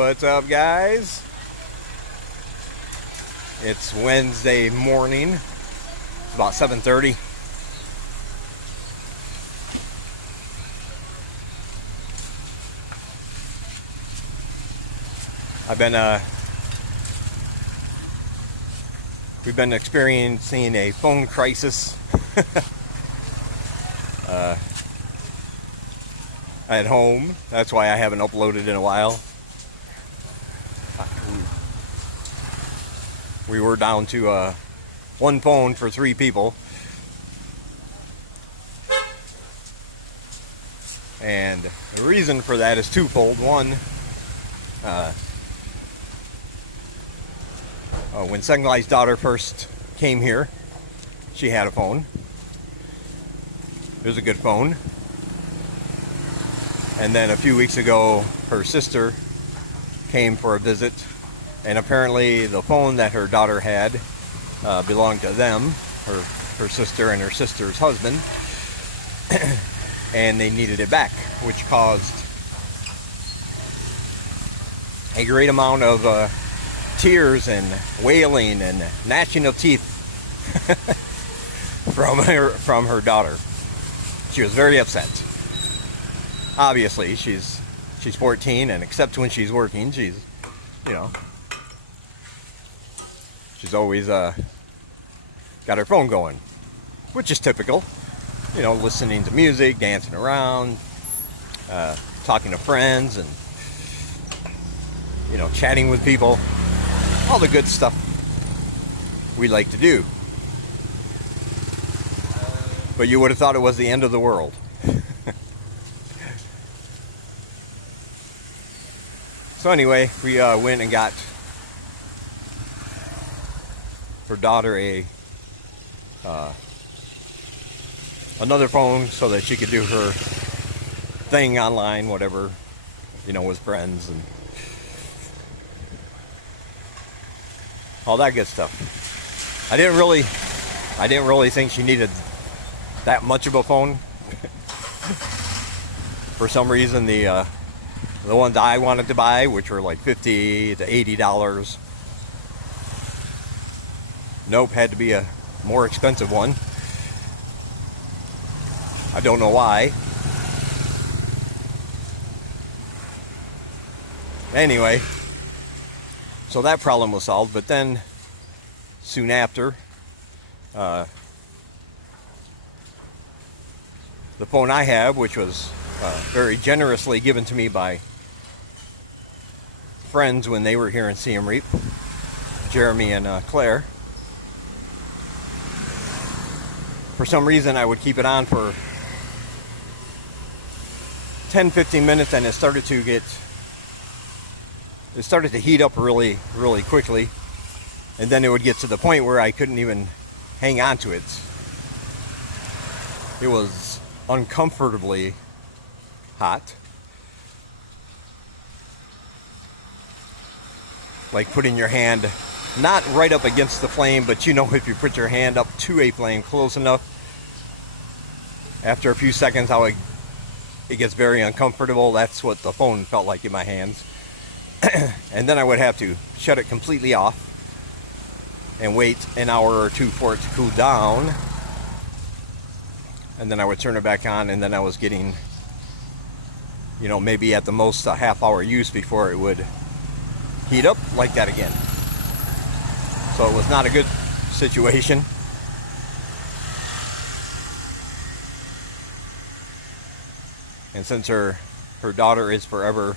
What's up, guys? It's Wednesday morning. It's about 7:30. We've been experiencing a phone crisis at home. That's why I haven't uploaded in a while. We were down to one phone for 3 people. And the reason for that is twofold. One, when Senglai's daughter first came here, she had a phone. It was a good phone. And then a few weeks ago, her sister came for a visit, and apparently the phone that her daughter had belonged to them, her sister and her sister's husband, and they needed it back, which caused a great amount of tears and wailing and gnashing of teeth from her daughter. She was very upset. Obviously, she's 14, and except when she's working, she's always got her phone going, which is typical. Listening to music, dancing around, talking to friends, and chatting with people. All the good stuff we like to do. But you would have thought it was the end of the world. So anyway, we went and got her daughter another phone so that she could do her thing online, whatever, with friends and all that good stuff. I didn't really think she needed that much of a phone. For some reason, the ones I wanted to buy, which were like $50 to $80, nope, had to be a more expensive one. I don't know why. Anyway, so that problem was solved, but then soon after, the phone I have, which was very generously given to me by friends when they were here in Siem Reap, Jeremy and Claire. For some reason, I would keep it on for 10-15 minutes, and it started to heat up really, really quickly, and then it would get to the point where I couldn't even hang on to it. It was uncomfortably hot, like putting your hand not right up against the flame, but if you put your hand up to a flame close enough, after a few seconds how it gets very uncomfortable. That's what the phone felt like in my hands. And then I would have to shut it completely off and wait an hour or two for it to cool down, and then I would turn it back on, and then I was getting maybe at the most a half-hour use before it would heat up like that again. So it was not a good situation. And since her daughter is forever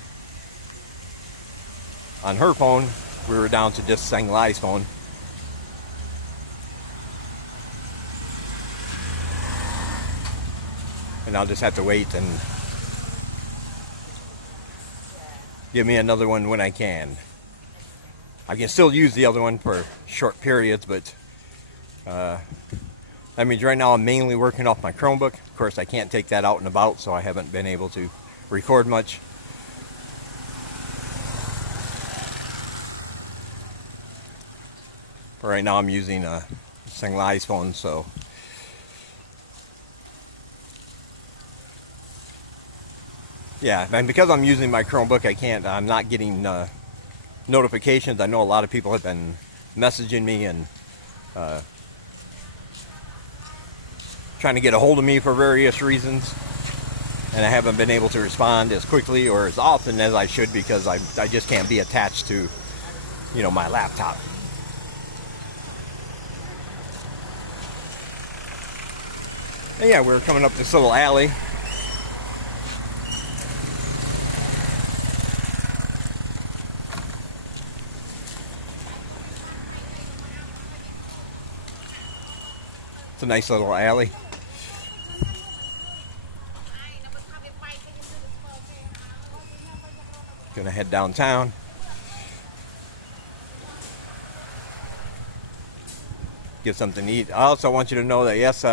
on her phone, we were down to just Senglai's phone. And I'll just have to wait and give me another one when I can. I can still use the other one for short periods, but that means right now I'm mainly working off my Chromebook. Of course, I can't take that out and about, so I haven't been able to record much. But right now I'm using Senglai's phone, so Yeah, and because I'm using my Chromebook, I'm not getting notifications. I know a lot of people have been messaging me and trying to get a hold of me for various reasons, and I haven't been able to respond as quickly or as often as I should because I just can't be attached to, my laptop. And yeah, we're coming up this little alley. It's a nice little alley. Gonna head downtown. Get something to eat. I also want you to know that yes,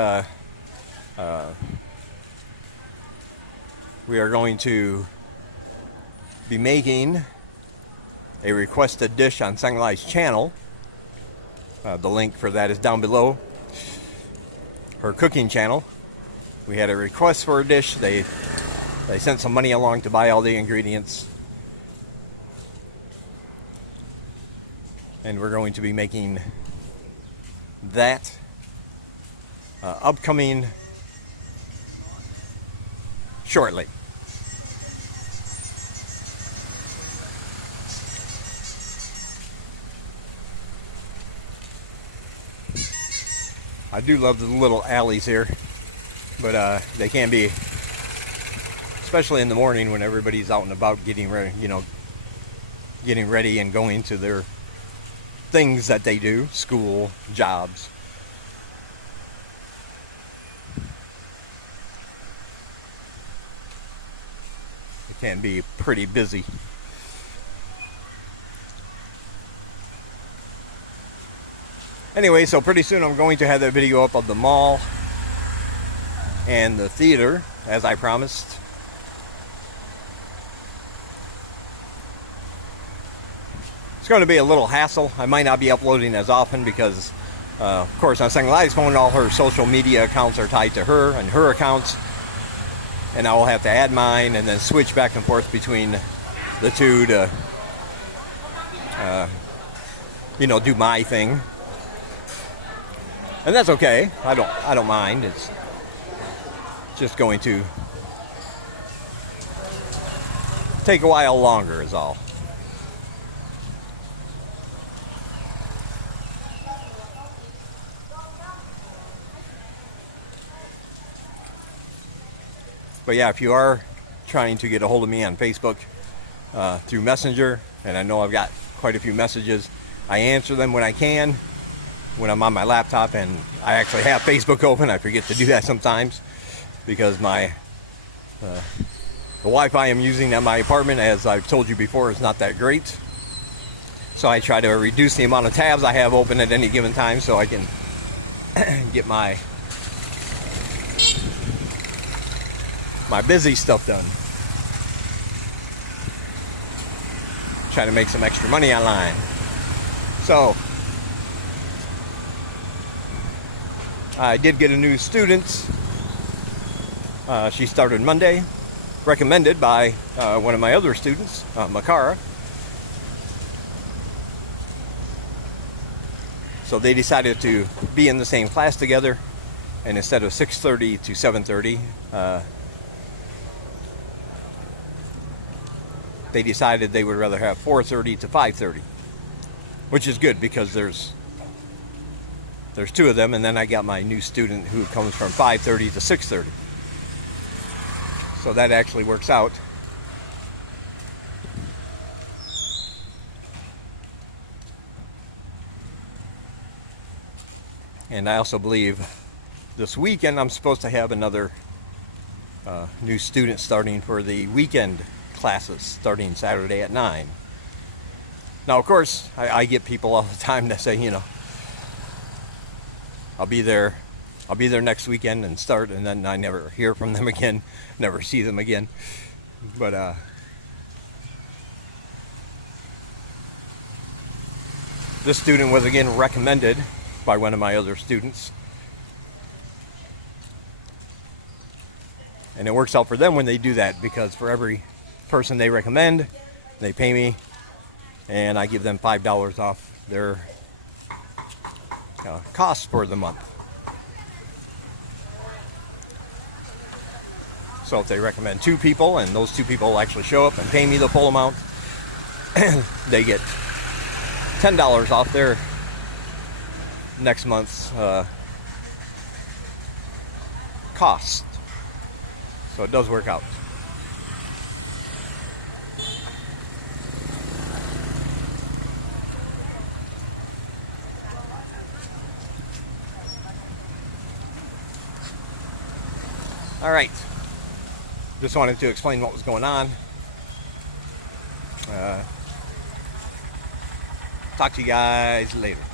we are going to be making a requested dish on Sanglai's channel. The link for that is down below. Her cooking channel. We had a request for a dish. They sent some money along to buy all the ingredients. And we're going to be making that upcoming shortly. I do love the little alleys here, but they can be, especially in the morning when everybody's out and about getting ready, getting ready and going to their things that they do, school, jobs. It can be pretty busy. Anyway, so pretty soon I'm going to have that video up of the mall and the theater, as I promised. It's going to be a little hassle. I might not be uploading as often because, of course, on Sanglai's phone, all her social media accounts are tied to her and her accounts. And I will have to add mine and then switch back and forth between the two to, do my thing. And that's okay. I don't mind. It's just going to take a while longer is all. But yeah, if you are trying to get a hold of me on Facebook through Messenger, and I know I've got quite a few messages, I answer them when I can, when I'm on my laptop, and I actually have Facebook open. I forget to do that sometimes because the Wi-Fi I'm using at my apartment, as I've told you before, is not that great. So I try to reduce the amount of tabs I have open at any given time so I can get my busy stuff done. Trying to make some extra money online. So I did get a new student. She started Monday, recommended by one of my other students, Makara. So they decided to be in the same class together, and instead of 6:30 to 7:30, they decided they would rather have 4:30 to 5:30, which is good because there's two of them, and then I got my new student who comes from 5:30 to 6:30. So that actually works out. And I also believe this weekend I'm supposed to have another new student starting for the weekend classes starting Saturday at 9. Now, of course, I get people all the time that say, I'll be there next weekend and start, and then I never hear from them again, never see them again. But this student was again recommended by one of my other students. And it works out for them when they do that, because for every person they recommend. They pay me, and I give them $5 off their cost for the month. So if they recommend 2 people and those 2 people actually show up and pay me the full amount, they get $10 off their next month's cost. So it does work out. All right. Just wanted to explain what was going on. Talk to you guys later.